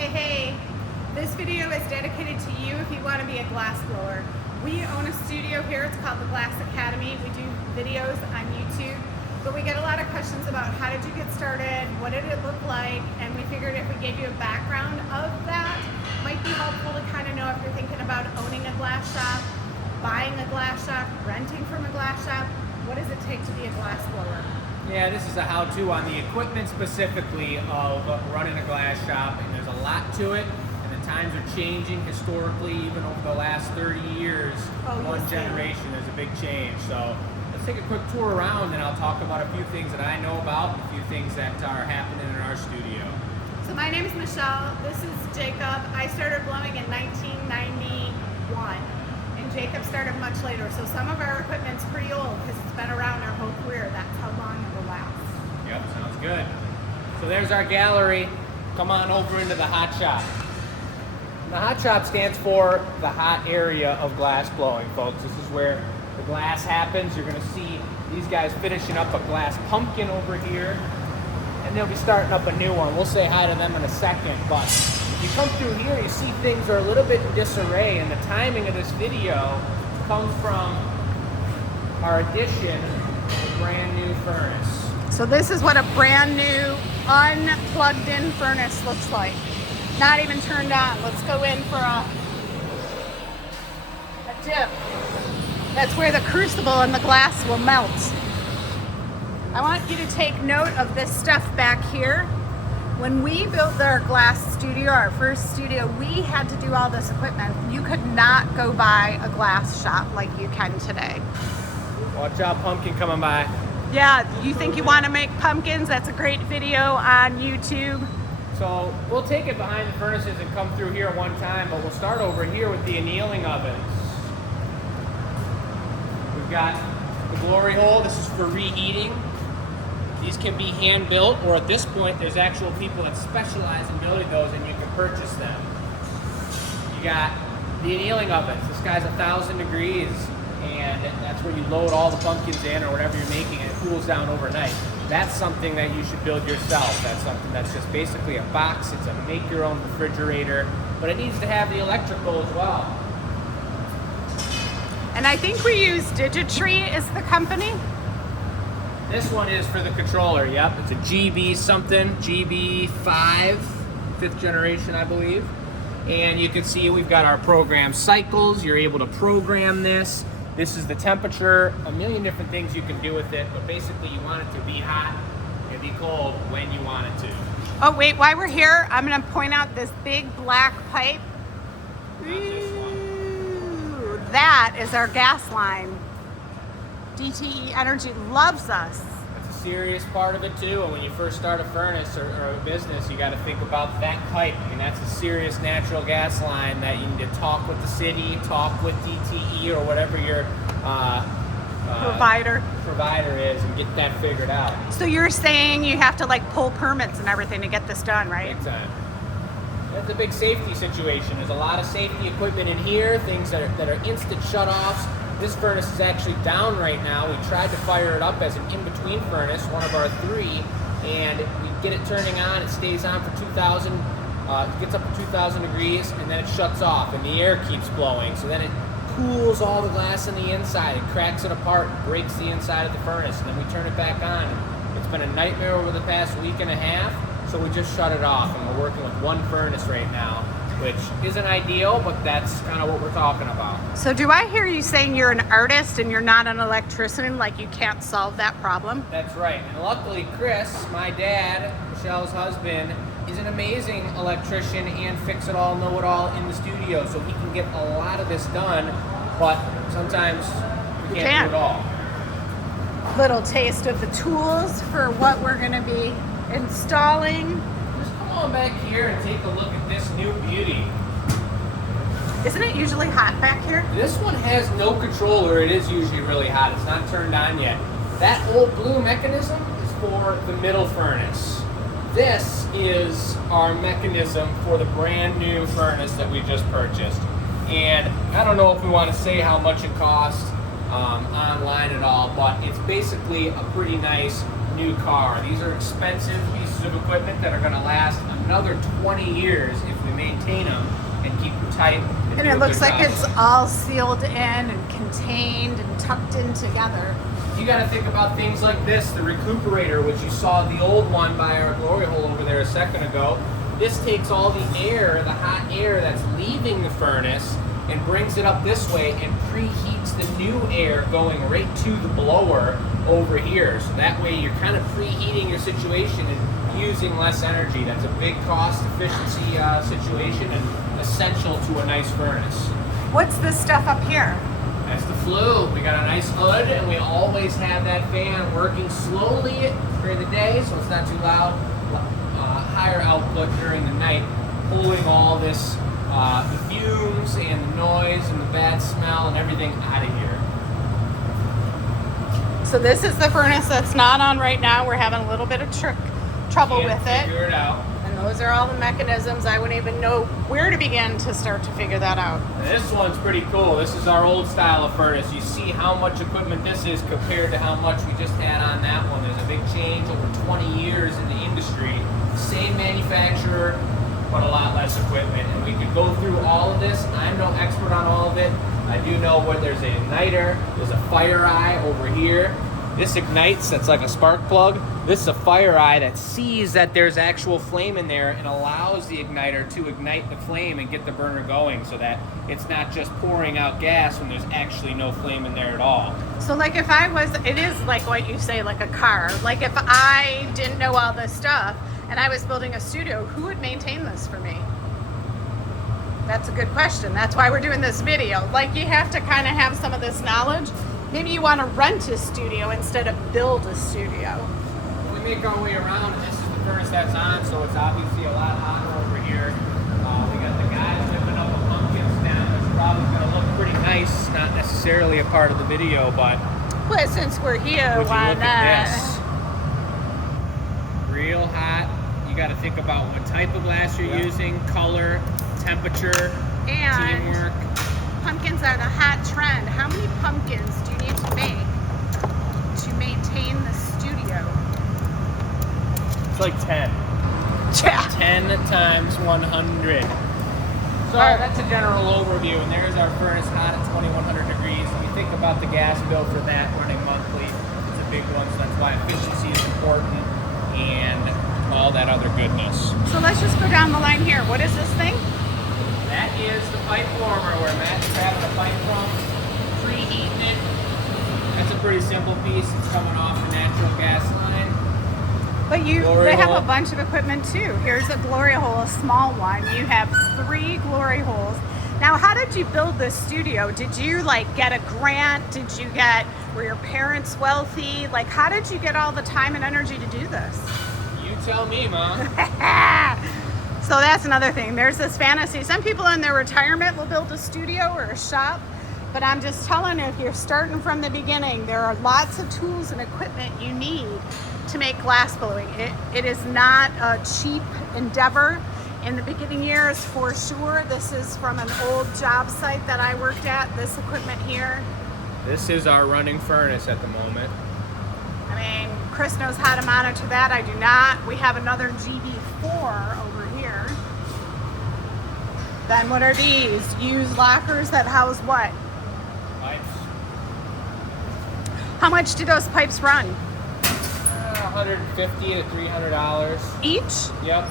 Hey, this video is dedicated to you if you want to be a glass blower. We own a studio here, it's called the Glass Academy. We do videos on YouTube, but we get a lot of questions about how did you get started, what did it look like, and we figured if we gave you a background of that, it might be helpful to kind of know if you're thinking about owning a glass shop, buying a glass shop, renting from a glass shop. What does it take to be a glass blower? Yeah, this is a how-to on the equipment specifically of running a glass shop, and there's a lot to it, and the times are changing historically, even over the last 30 years. One generation, there's a big change. So let's take a quick tour around, and I'll talk about a few things that I know about, a few things that are happening in our studio. So my name is Michelle, this is Jacob. I started blowing in 1991. Jacob started much later, so some of our equipment's pretty old because it's been around our whole career. That's how long it will last. Yep, sounds good. So there's our gallery. Come on over into the hot shop. The hot shop stands for the hot area of glass blowing, folks. This is where the glass happens. You're going to see these guys finishing up a glass pumpkin over here, and they'll be starting up a new one. We'll say hi to them in a second, but you come through here, you see things are a little bit in disarray, and the timing of this video comes from our addition of a brand new furnace. So this is what a brand new unplugged in furnace looks like. Not even turned on. Let's go in for a dip. That's where the crucible and the glass will melt. I want you to take note of this stuff back here. When we built our glass studio, our first studio, we had to do all this equipment. You could not go buy a glass shop like you can today. Watch out, pumpkin coming by. Yeah, you think you want to make pumpkins? That's a great video on YouTube. So we'll take it behind the furnaces and come through here one time, but we'll start over here with the annealing ovens. We've got the glory hole. This is for reheating. These can be hand built, or at this point, there's actual people that specialize in building those, and you can purchase them. You got the annealing ovens. This guy's 1,000 degrees, and that's where you load all the pumpkins in or whatever you're making, and it cools down overnight. That's something that you should build yourself. That's something that's just basically a box. It's a make-your-own refrigerator, but it needs to have the electrical as well. And I think we use Digitree as the company. This one is for the controller, yep. It's a GB something, GB5, 5th generation, I believe. And you can see we've got our program cycles. You're able to program this. This is the temperature, a million different things you can do with it, but basically you want it to be hot and be cold when you want it to. Oh wait, while we're here, I'm gonna point out this big black pipe. Ooh, that is our gas line. DTE Energy loves us. That's a serious part of it too. And when you first start a furnace or a business, you got to think about that pipe. I mean, that's a serious natural gas line that you need to talk with the city, talk with DTE or whatever your provider is, and get that figured out. So you're saying you have to like pull permits and everything to get this done, right? Big time. That's a big safety situation. There's a lot of safety equipment in here, things that are instant shutoffs. This furnace is actually down right now. We tried to fire it up as an in-between furnace, one of our three, and we get it turning on. It stays on for 2,000, it gets up to 2,000 degrees, and then it shuts off, and the air keeps blowing. So then it cools all the glass on the inside. It cracks it apart, breaks the inside of the furnace, and then we turn it back on. It's been a nightmare over the past week and a half, so we just shut it off, and we're working with one furnace right now, which isn't ideal, but that's kind of what we're talking about. So do I hear you saying you're an artist and you're not an electrician, like you can't solve that problem? That's right. And luckily, Chris, my dad, Michelle's husband, is an amazing electrician and fix-it-all, know-it-all in the studio, so he can get a lot of this done, but sometimes we can't do it all. Little taste of the tools for what we're going to be installing. Come on back here and take a look at this new beauty. Isn't it usually hot back here? This one has no controller. It is usually really hot. It's not turned on yet. That old blue mechanism is for the middle furnace. This is our mechanism for the brand new furnace that we just purchased. And I don't know if we want to say how much it costs online at all, but it's basically a pretty nice new car. These are expensive. These pieces of equipment that are going to last another 20 years if we maintain them and keep them tight. And it looks like it's all sealed in and contained and tucked in together. You got to think about things like this, the recuperator, which you saw the old one by our glory hole over there a second ago. This takes all the air, the hot air that's leaving the furnace, and brings it up this way and preheats the new air going right to the blower over here. So that way you're kind of preheating your situation and using less energy. That's a big cost efficiency situation and essential to a nice furnace. What's this stuff up here? That's the flue. We got a nice hood, and we always have that fan working slowly during the day so it's not too loud. Higher output during the night, pulling all this the fumes and the noise and the bad smell and everything out of here. So this is the furnace that's not on right now. We're having a little bit of trouble with it. Figure it out. And those are all the mechanisms. I wouldn't even know where to begin to start to figure that out. And this one's pretty cool. This is our old style of furnace. You see how much equipment this is compared to how much we just had on that one. There's a big change over 20 years in the industry. Same manufacturer, but a lot less equipment. And we could go through all of this. I'm no expert on all of it. I do know where there's an igniter, there's a fire eye over here. This ignites, that's like a spark plug. This is a fire eye that sees that there's actual flame in there and allows the igniter to ignite the flame and get the burner going so that it's not just pouring out gas when there's actually no flame in there at all. So like if I was, it is like what you say, like a car. Like if I didn't know all this stuff and I was building a studio, who would maintain this for me? That's a good question. That's why we're doing this video. Like you have to kind of have some of this knowledge. Maybe you want to rent a studio instead of build a studio. When we make our way around, and this is the furnace that's on, so it's obviously a lot hotter over here. We got the guys whipping up a pumpkin stem. It's probably going to look pretty nice. Not necessarily a part of the video, but well, since we're here, would you why look not? at this? Real hot. You got to think about what type of glass you're using, color, temperature, and teamwork. Pumpkins are the hot trend. How many pumpkins do you need to make to maintain the studio? It's like 10. Yeah. 10 times 100. So that's a general overview, and there's our furnace hot at 2100 degrees. When you think about the gas bill for that running monthly, it's a big one, so that's why efficiency is important and all that other goodness. So let's just go down the line here. What is this thing? That is the pipe warmer where Matt's having a pipe from, preheating it. That's a pretty simple piece. It's coming off the natural gas line. But they have a bunch of equipment too. Here's a glory hole, a small one. You have 3 glory holes. Now, how did you build this studio? Did you like get a grant? Were your parents wealthy? Like, how did you get all the time and energy to do this? You tell me, Mom. So that's another thing. There's this fantasy. Some people in their retirement will build a studio or a shop, but I'm just telling you, if you're starting from the beginning, there are lots of tools and equipment you need to make glass blowing. It is not a cheap endeavor in the beginning years, for sure. This is from an old job site that I worked at, this equipment here. This is our running furnace at the moment. I mean, Chris knows how to monitor that. I do not. We have another GB4 over here. Then what are these? Used lockers that house what? Pipes. How much do those pipes run? $150 to $300 Each? Yep.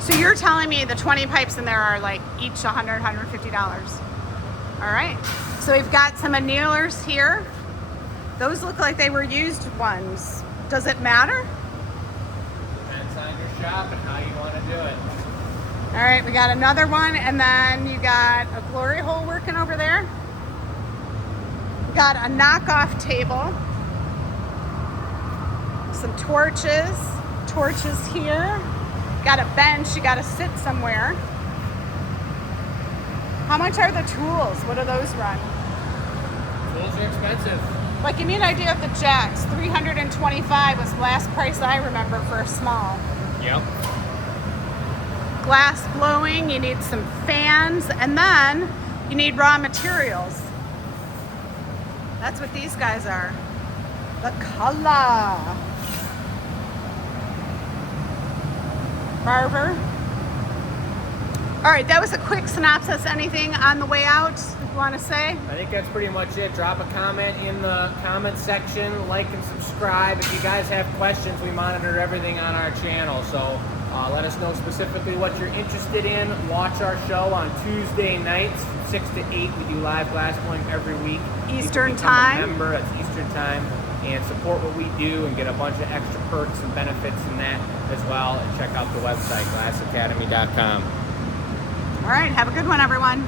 So you're telling me the 20 pipes in there are like each $100, $150. All right. So we've got some annealers here. Those look like they were used ones. Does it matter? Depends on your shop and how you want to do it. All right, we got another one, and then you got a glory hole working over there. We got a knockoff table. Some torches here. Got a bench, you got to sit somewhere. How much are the tools? What do those run? Tools are expensive. Like, give me an idea of the jacks. $325 was the last price I remember for a small. Yep. Glass blowing, you need some fans, and then you need raw materials. That's what these guys are. The color. Barber. All right, that was a quick synopsis. Anything on the way out you want to say? I think that's pretty much it. Drop a comment in the comment section, like and subscribe. If you guys have questions, we monitor everything on our channel. So let us know specifically what you're interested in. Watch our show on Tuesday nights from 6 to 8. We do live glass blowing every week. Eastern time. time. Remember, that's Eastern time. And support what we do and get a bunch of extra perks and benefits in that as well. And check out the website, glassacademy.com. All right, have a good one, everyone.